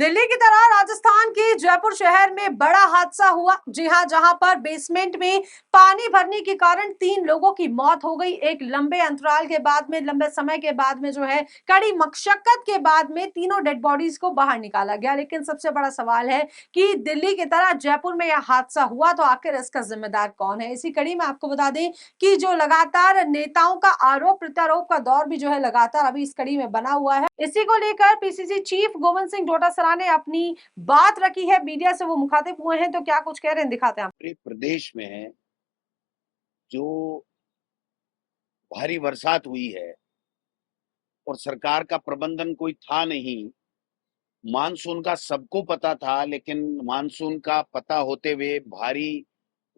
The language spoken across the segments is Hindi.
दिल्ली की तरह राजस्थान के जयपुर शहर में बड़ा हादसा हुआ। जी हां, जहां पर बेसमेंट में पानी भरने के कारण 3 लोगों की मौत हो गई। एक लंबे अंतराल के बाद में, लंबे समय के बाद में जो है, कड़ी मशक्कत के बाद में तीनों डेड बॉडीज को बाहर निकाला गया। लेकिन सबसे बड़ा सवाल है कि दिल्ली की तरह जयपुर में यह हादसा हुआ तो आखिर इसका जिम्मेदार कौन है। इसी कड़ी में आपको बता दें कि जो लगातार नेताओं का आरोप प्रत्यारोप का दौर भी जो है लगातार अभी इस कड़ी में बना हुआ है। इसी को लेकर पीसीसी चीफ गोविंद सिंह डोटासरा ने अपनी बात रखी है। मीडिया से वो मुखातिब हुए हैं तो क्या कुछ कह रहे हैं, दिखाते हैं। पूरे प्रदेश में जो भारी बरसात हुई है और सरकार का प्रबंधन कोई था नहीं। मानसून का सबको पता था, लेकिन मानसून का पता होते हुए भारी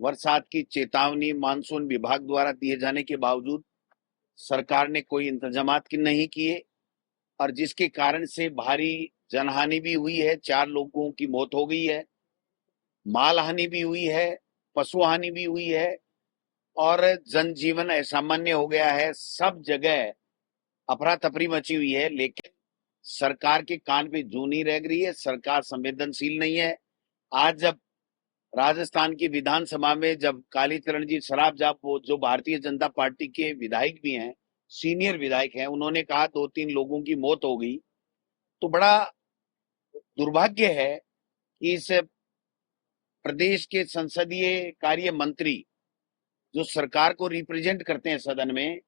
बरसात की चेतावनी मानसून विभाग द्वारा दिए जाने के बावजूद सरकार ने कोई इंतजामात नहीं किए और जिसके कारण से भारी जनहानि भी हुई है। 4 लोगों की मौत हो गई है, माल हानि भी हुई है, पशु हानि भी हुई है और जनजीवन असामान्य हो गया है। सब जगह अफरा तफरी मची हुई है, लेकिन सरकार के कान पे जू नहीं रह रही है। सरकार संवेदनशील नहीं है। आज जब राजस्थान की विधानसभा में जब कालीचरण जी सराफ, जब वो जो भारतीय जनता पार्टी के विधायक भी हैं, सीनियर विधायक हैं, उन्होंने कहा 2-3 लोगों की मौत हो गई, तो बड़ा दुर्भाग्य है कि इस प्रदेश के संसदीय कार्य मंत्री जो सरकार को रिप्रेजेंट करते हैं सदन में,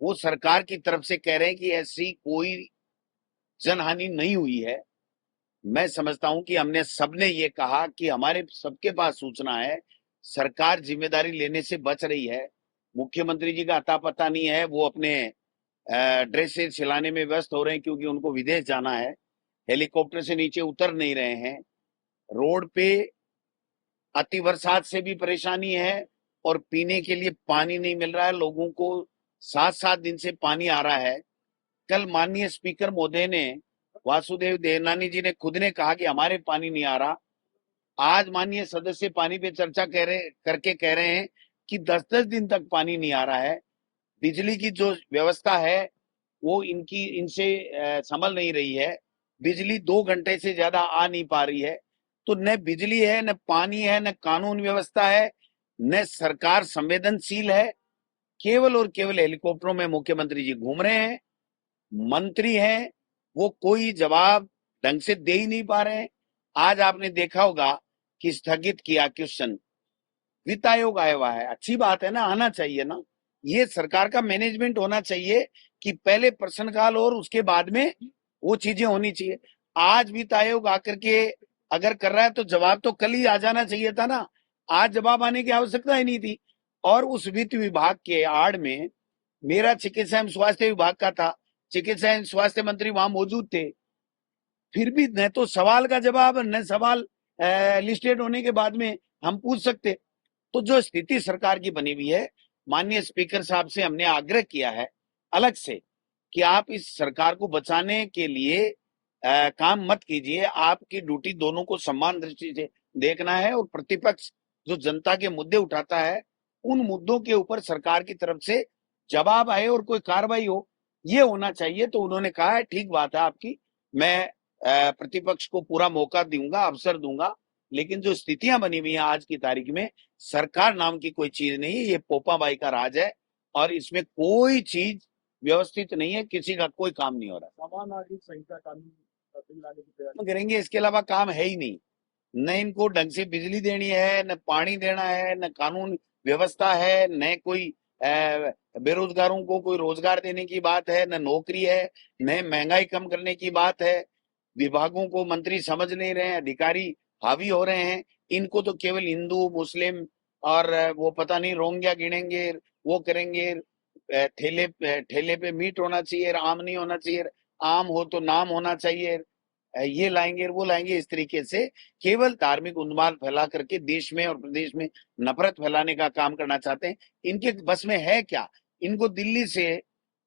वो सरकार की तरफ से कह रहे हैं कि ऐसी कोई जनहानि नहीं हुई है। मैं समझता हूं कि हमने सबने ये कहा कि हमारे सबके पास सूचना है, सरकार जिम्मेदारी लेने से बच रही है। मुख्यमंत्री जी का अता पता नहीं है, वो अपने ड्रेसेज सिलाने में व्यस्त हो रहे हैं क्योंकि उनको विदेश जाना है। हेलीकॉप्टर से नीचे उतर नहीं रहे हैं। रोड पे अति बरसात से भी परेशानी है और पीने के लिए पानी नहीं मिल रहा है लोगों को। 7-7 दिन से पानी आ रहा है। कल माननीय स्पीकर महोदय ने, वासुदेव देवनानी जी ने खुद ने कहा कि हमारे पानी नहीं आ रहा। आज माननीय सदस्य पानी पे चर्चा कह रहे हैं कि 10-10 दिन तक पानी नहीं आ रहा है। बिजली की जो व्यवस्था है वो इनसे संभल नहीं रही है। बिजली 2 घंटे से ज्यादा आ नहीं पा रही है। तो न बिजली है, न पानी है, न कानून व्यवस्था है, न सरकार संवेदनशील है। केवल और केवल हेलीकॉप्टरों में मुख्यमंत्री जी घूम रहे हैं। मंत्री हैं, वो कोई जवाब ढंग से दे ही नहीं पा रहे हैं। आज आपने देखा होगा कि स्थगित किया क्वेश्चन। वित्त आयोग आया हुआ है, अच्छी बात है ना, आना चाहिए ना। ये सरकार का मैनेजमेंट होना चाहिए कि पहले प्रश्नकाल और उसके बाद में वो चीजें होनी चाहिए। आज वित्त आयोग आकर के अगर कर रहा है तो जवाब तो कल ही आ जाना चाहिए था ना। आज जवाब आने की आवश्यकता ही नहीं थी। और उस वित्त विभाग के आड़ में मेरा चिकित्सा एवं स्वास्थ्य विभाग का था, चिकित्सा एवं स्वास्थ्य मंत्री वहां मौजूद थे। फिर भी न तो सवाल का जवाब, न सवाल लिस्टेड होने के बाद में हम पूछ सकते। तो जो स्थिति सरकार की बनी हुई है, माननीय स्पीकर साहब से हमने आग्रह किया है अलग से कि आप इस सरकार को बचाने के लिए काम मत कीजिए। आपकी ड्यूटी दोनों को सम्मान दृष्टि से देखना है और प्रतिपक्ष जो जनता के मुद्दे उठाता है, उन मुद्दों के ऊपर सरकार की तरफ से जवाब आए और कोई कार्रवाई हो, ये होना चाहिए। तो उन्होंने कहा है ठीक बात है आपकी, मैं प्रतिपक्ष को पूरा मौका दूंगा, अवसर दूंगा। लेकिन जो स्थितियां बनी हुई हैं आज की तारीख में, सरकार नाम की कोई चीज नहीं है, ये पोपाबाई का राज है और इसमें कोई चीज व्यवस्थित नहीं है, किसी का कोई काम नहीं हो रहा। समान नागरिक संहिता कानून लाने की तैयारी करेंगे, इसके अलावा काम है ही नहीं। न इनको ढंग से बिजली देनी है, न पानी देना है, न कानून व्यवस्था है, न कोई बेरोजगारों को कोई रोजगार देने की बात है, न नौकरी है, न महंगाई कम करने की बात है। विभागों को मंत्री समझ नहीं रहे हैं, अधिकारी हावी हो रहे हैं। इनको तो केवल हिंदू, मुस्लिम और वो पता नहीं रोंगिया गिनेंगे, वो करेंगे। ठेले पे मीट होना चाहिए, आम नहीं होना चाहिए। आम हो तो नाम होना चाहिए। ये लाएंगे वो लाएंगे, इस तरीके से केवल धार्मिक उन्माद फैला करके देश में और प्रदेश में नफरत फैलाने का काम करना चाहते हैं। इनके बस में है क्या? इनको दिल्ली से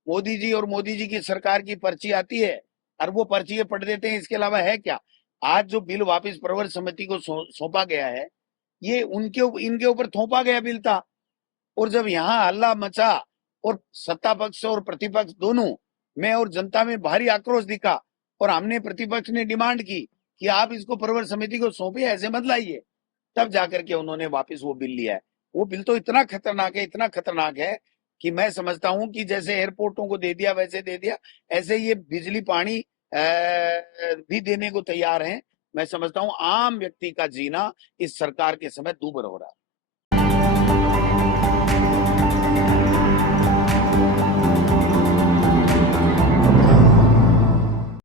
मोदी जी और मोदी जी की सरकार की पर्ची आती है और वो पर्ची पढ़ देते हैं, इसके अलावा है क्या? आज जो बिल वापस प्रवर समिति को सौंपा गया है, ये इनके ऊपर थोपा गया बिल था। और जब यहाँ हल्ला मचा और सत्ता पक्ष और प्रतिपक्ष दोनों में और जनता में भारी आक्रोश दिखा, और हमने प्रतिपक्ष ने डिमांड की कि आप इसको प्रवर समिति को सौंपे, ऐसे मत लाइए, तब जाकर के उन्होंने वापस वो बिल लिया है। वो बिल तो इतना खतरनाक है कि मैं समझता हूं कि जैसे एयरपोर्टों को दे दिया वैसे दे दिया, ऐसे ये बिजली पानी भी देने को तैयार हैं। मैं समझता हूं आम व्यक्ति का जीना इस सरकार के समय दूभर हो रहा है।